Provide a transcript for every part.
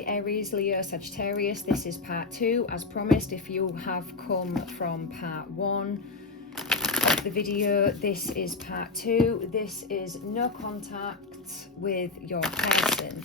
Hi Aries, Leo, Sagittarius. This is part 2. As promised, if you have come from part 1 of the video, this is part 2. This is no contact with your person.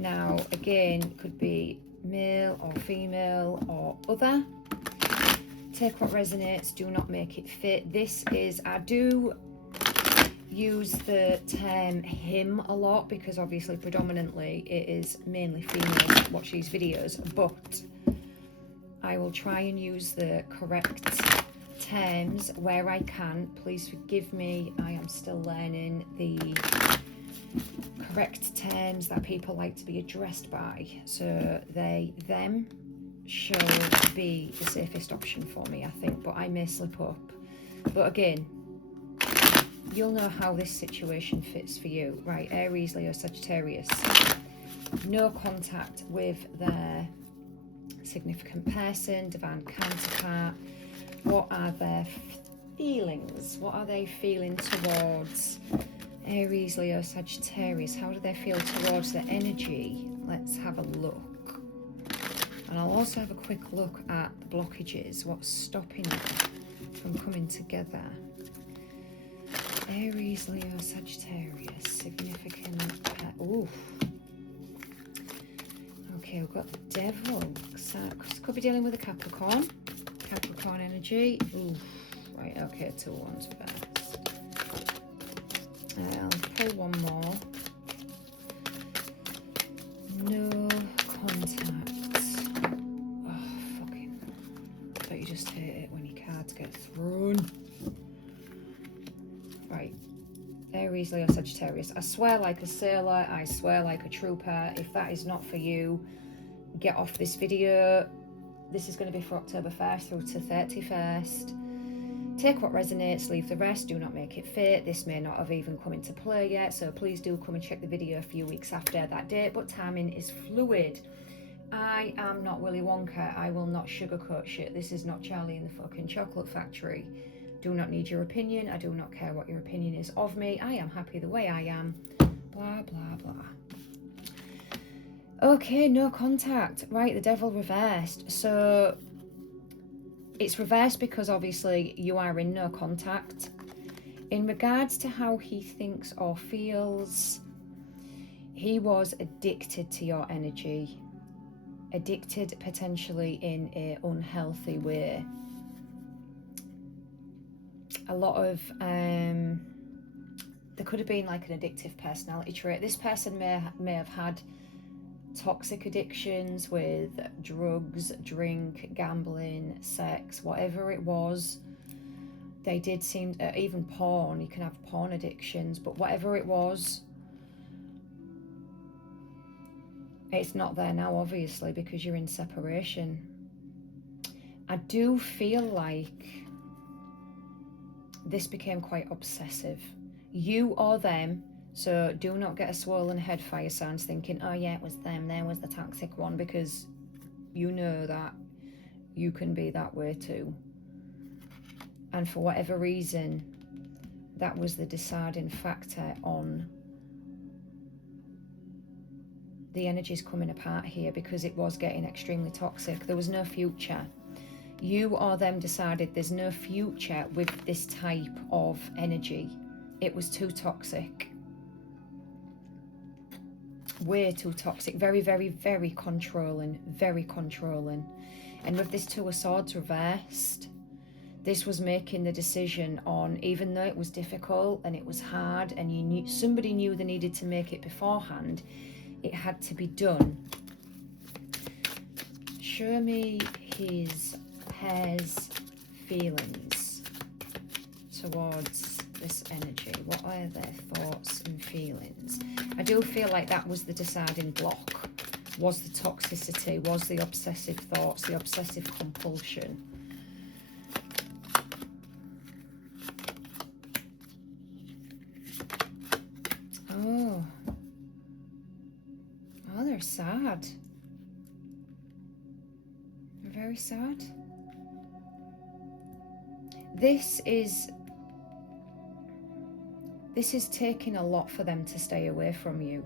Now, again, could be male or female or other. Take what resonates, do not make it fit. This is, I do use the term him a lot because obviously predominantly it is mainly females that watch these videos, but I will try and use the correct terms where I can. Please forgive me, I am still learning the correct terms that people like to be addressed by. So they, them shall be the safest option for me, I think, but I may slip up. But again, you'll know how this situation fits for you. Right, Aries, Leo, Sagittarius. No contact with their significant person, divine counterpart. What are their feelings? What are they feeling towards Aries, Leo, Sagittarius? How do they feel towards their energy? Let's have a look. And I'll also have a quick look at the blockages. What's stopping them from coming together? Aries, Leo, Sagittarius, significant pair. Ooh. Okay, we've got the Devil. So, could be dealing with a Capricorn. Capricorn energy. Ooh. Right, okay, 2 wands first. I'll pull one more. No contact. Oh, fucking. But you just hate it when your cards get thrown. Right, Aries, Leo, Sagittarius. I swear like a sailor, I swear like a trooper. If that is not for you, get off this video. This is going to be for October 1st through to 31st. Take what resonates, leave the rest, do not make it fit. This may not have even come into play yet, so please do come and check the video a few weeks after that date, but timing is fluid. I am not Willy Wonka. I will not sugarcoat shit. This is not Charlie in the fucking chocolate factory. Do not need your opinion. I do not care what your opinion is of me. I am happy the way I am. Blah, blah, blah. Okay, no contact. Right, the Devil reversed. So it's reversed because obviously you are in no contact. In regards to how he thinks or feels, he was addicted to your energy. Addicted potentially in an unhealthy way. A lot of there could have been like an addictive personality trait. This person may have had toxic addictions with drugs, drink, gambling, sex, whatever it was. They did seem even porn. You can have porn addictions, but whatever it was, it's not there now, obviously, because you're in separation. I do feel like this became quite obsessive. You or them, so do not get a swollen head fire signs thinking, oh yeah, it was them, there was the toxic one, because you know that you can be that way too. And for whatever reason, that was the deciding factor on the energies coming apart here, because it was getting extremely toxic. There was no future. You or them decided there's no future with this type of energy. It was too toxic. Way too toxic. Very, very, very controlling. Very controlling. And with this 2 of Swords reversed, this was making the decision on, even though it was difficult and it was hard and you knew somebody knew they needed to make it beforehand, it had to be done. Show me his pair's feelings towards this energy. What are their thoughts and feelings? I do feel like that was the deciding block, was the toxicity, was the obsessive thoughts, the obsessive compulsion. Oh, they're sad. They're very sad. This is taking a lot for them to stay away from you.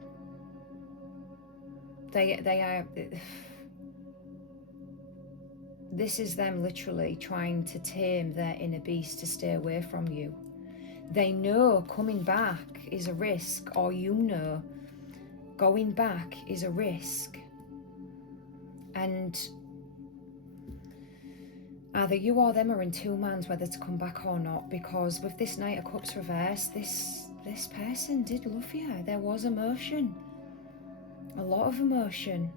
They are... This is them literally trying to tame their inner beast to stay away from you. They know coming back is a risk, or you know going back is a risk. And either you or them are in two minds whether to come back or not, because with this Knight of Cups reversed, this person did love you. There was emotion. A lot of emotion.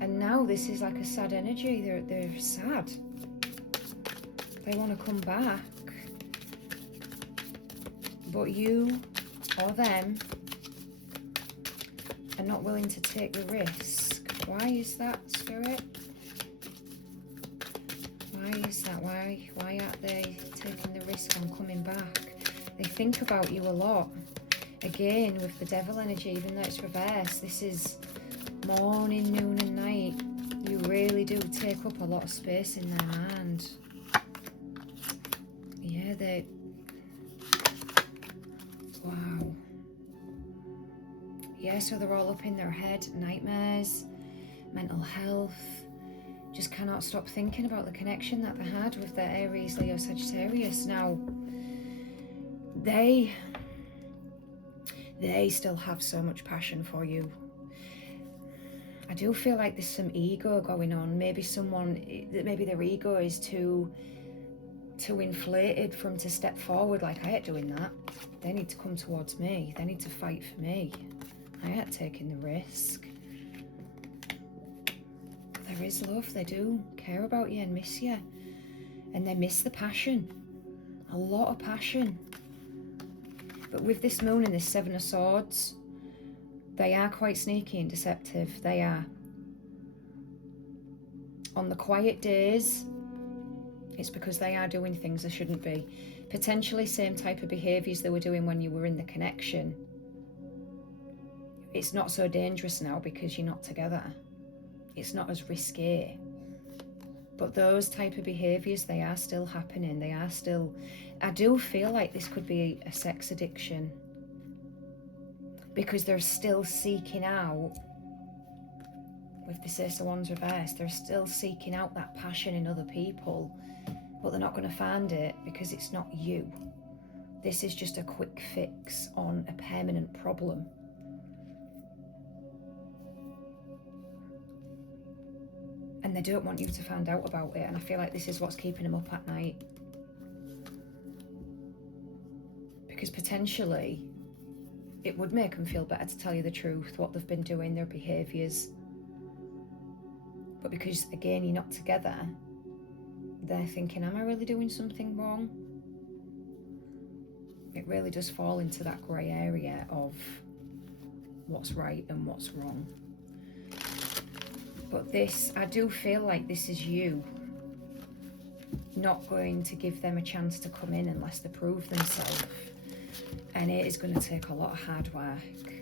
And now this is like a sad energy. They're sad. They want to come back. But you or them are not willing to take the risk. Why is that, Spirit? Why is that? Why aren't they taking the risk on coming back? They think about you a lot. Again, with the Devil energy, even though it's reversed, this is morning, noon and night. You really do take up a lot of space in their mind. Yeah, they... Wow. Yeah, so they're all up in their head. Nightmares, mental health. Just cannot stop thinking about the connection that they had with their Aries, Leo, Sagittarius. Now, they still have so much passion for you. I do feel like there's some ego going on. Maybe their ego is too inflated for them to step forward. Like, I ain't doing that. They need to come towards me. They need to fight for me. I ain't taking the risk. There is love. They do care about you and miss you. And they miss the passion. A lot of passion. But with this moon and this Seven of Swords, they are quite sneaky and deceptive. They are. On the quiet days, it's because they are doing things they shouldn't be. Potentially same type of behaviours they were doing when you were in the connection. It's not so dangerous now because you're not together. It's not as risky. But those type of behaviours, they are still happening. They are still... I do feel like this could be a sex addiction. Because they're still seeking out, with the Ace of Wands reversed, they're still seeking out that passion in other people. But they're not going to find it because it's not you. This is just a quick fix on a permanent problem. And they don't want you to find out about it. And I feel like this is what's keeping them up at night. Because potentially, it would make them feel better to tell you the truth, what they've been doing, their behaviours. But because, again, you're not together, they're thinking, am I really doing something wrong? It really does fall into that grey area of what's right and what's wrong. But this, I do feel like this is you not going to give them a chance to come in unless they prove themselves. And it is going to take a lot of hard work.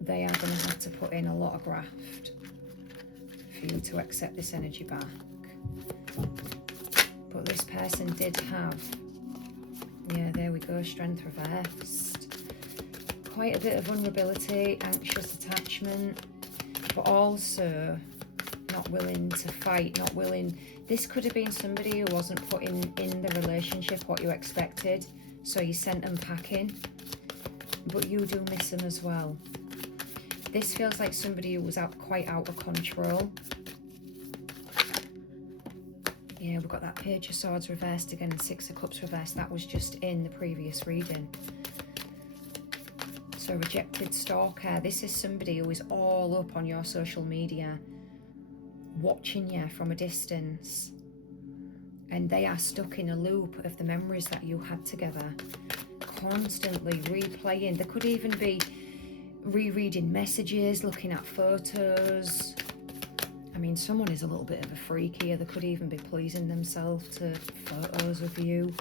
They are going to have to put in a lot of graft for you to accept this energy back. But this person did have, yeah, there we go, strength reversed. Quite a bit of vulnerability, anxious attachment, but also not willing to fight, not willing. This could have been somebody who wasn't putting in the relationship what you expected, so you sent them packing, but you do miss them as well. This feels like somebody who was quite out of control. Yeah, we've got that Page of Swords reversed again and Six of Cups reversed. That was just in the previous reading. So rejected stalker. This is somebody who is all up on your social media, watching you from a distance. And they are stuck in a loop of the memories that you had together. Constantly replaying. They could even be rereading messages, looking at photos. I mean, someone is a little bit of a freak here. They could even be pleasing themselves to photos of you.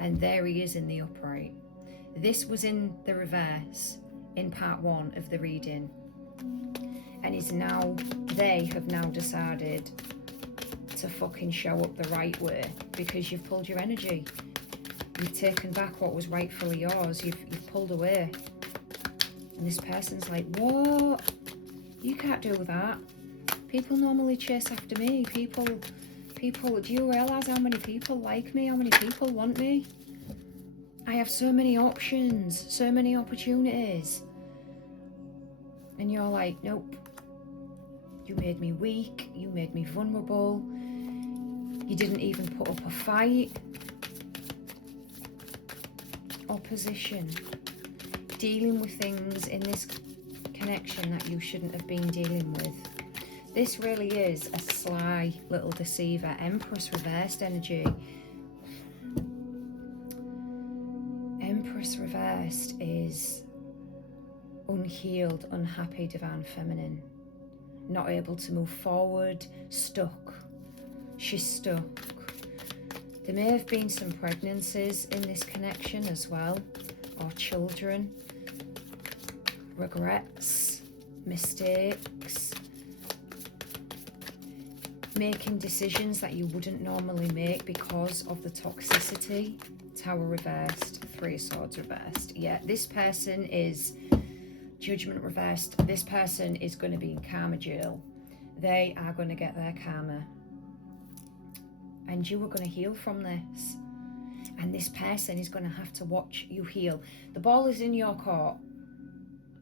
And there he is in the upright. This was in the reverse in part 1 of the reading. And they have now decided to fucking show up the right way because you've pulled your energy. You've taken back what was rightfully yours. You've pulled away. And this person's like, what? You can't do that. People normally chase after me. People, do you realise how many people like me? How many people want me? I have so many options, so many opportunities. And you're like, nope. You made me weak. You made me vulnerable. You didn't even put up a fight. Opposition. Dealing with things in this connection that you shouldn't have been dealing with. This really is a sly little deceiver. Empress reversed energy. Empress reversed is unhealed, unhappy divine feminine. Not able to move forward, stuck. She's stuck. There may have been some pregnancies in this connection as well, or children, regrets, mistakes, making decisions that you wouldn't normally make because of the toxicity. Tower reversed, Three of Swords reversed. Yeah, this person is Judgment reversed. This person is going to be in karma jail. They are going to get their karma. And you are going to heal from this. And this person is going to have to watch you heal. The ball is in your court.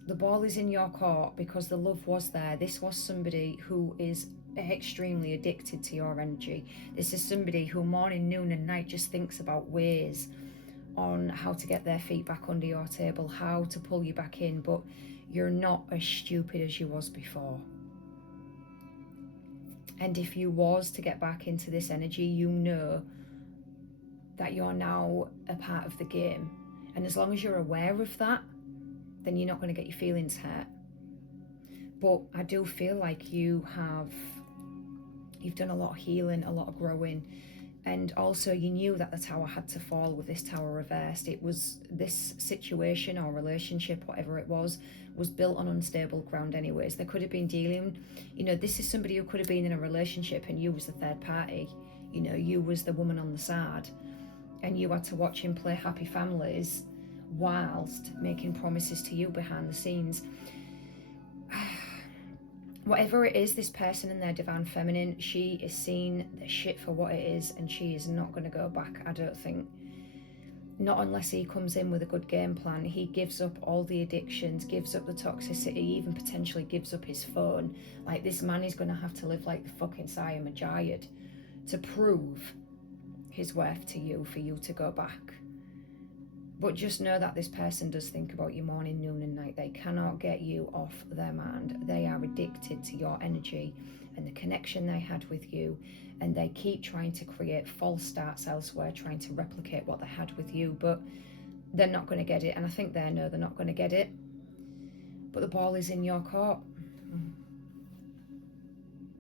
The ball is in your court because the love was there. This was somebody who is extremely addicted to your energy. This is somebody who morning, noon and night just thinks about ways on how to get their feet back under your table, how to pull you back in, but you're not as stupid as you was before. And if you was to get back into this energy, you know that you're now a part of the game. And as long as you're aware of that, then you're not going to get your feelings hurt. But I do feel like you've done a lot of healing, a lot of growing. And also you knew that the tower had to fall with this tower reversed. It was this situation or relationship, whatever it was built on unstable ground anyways. They could have been dealing, this is somebody who could have been in a relationship and you was the third party. You was the woman on the side. And you had to watch him play happy families whilst making promises to you behind the scenes. Whatever it is, this person in their divine feminine, she is seeing the shit for what it is, and she is not going to go back, I don't think. Not unless he comes in with a good game plan. He gives up all the addictions, gives up the toxicity, even potentially gives up his phone. Like, this man is going to have to live like the fucking Siam Majayad to prove his worth to you, for you to go back. But just know that this person does think about you morning, noon and night. They cannot get you off their mind. They are addicted to your energy and the connection they had with you. And they keep trying to create false starts elsewhere, trying to replicate what they had with you. But they're not going to get it. And I think they know they're not going to get it. But the ball is in your court.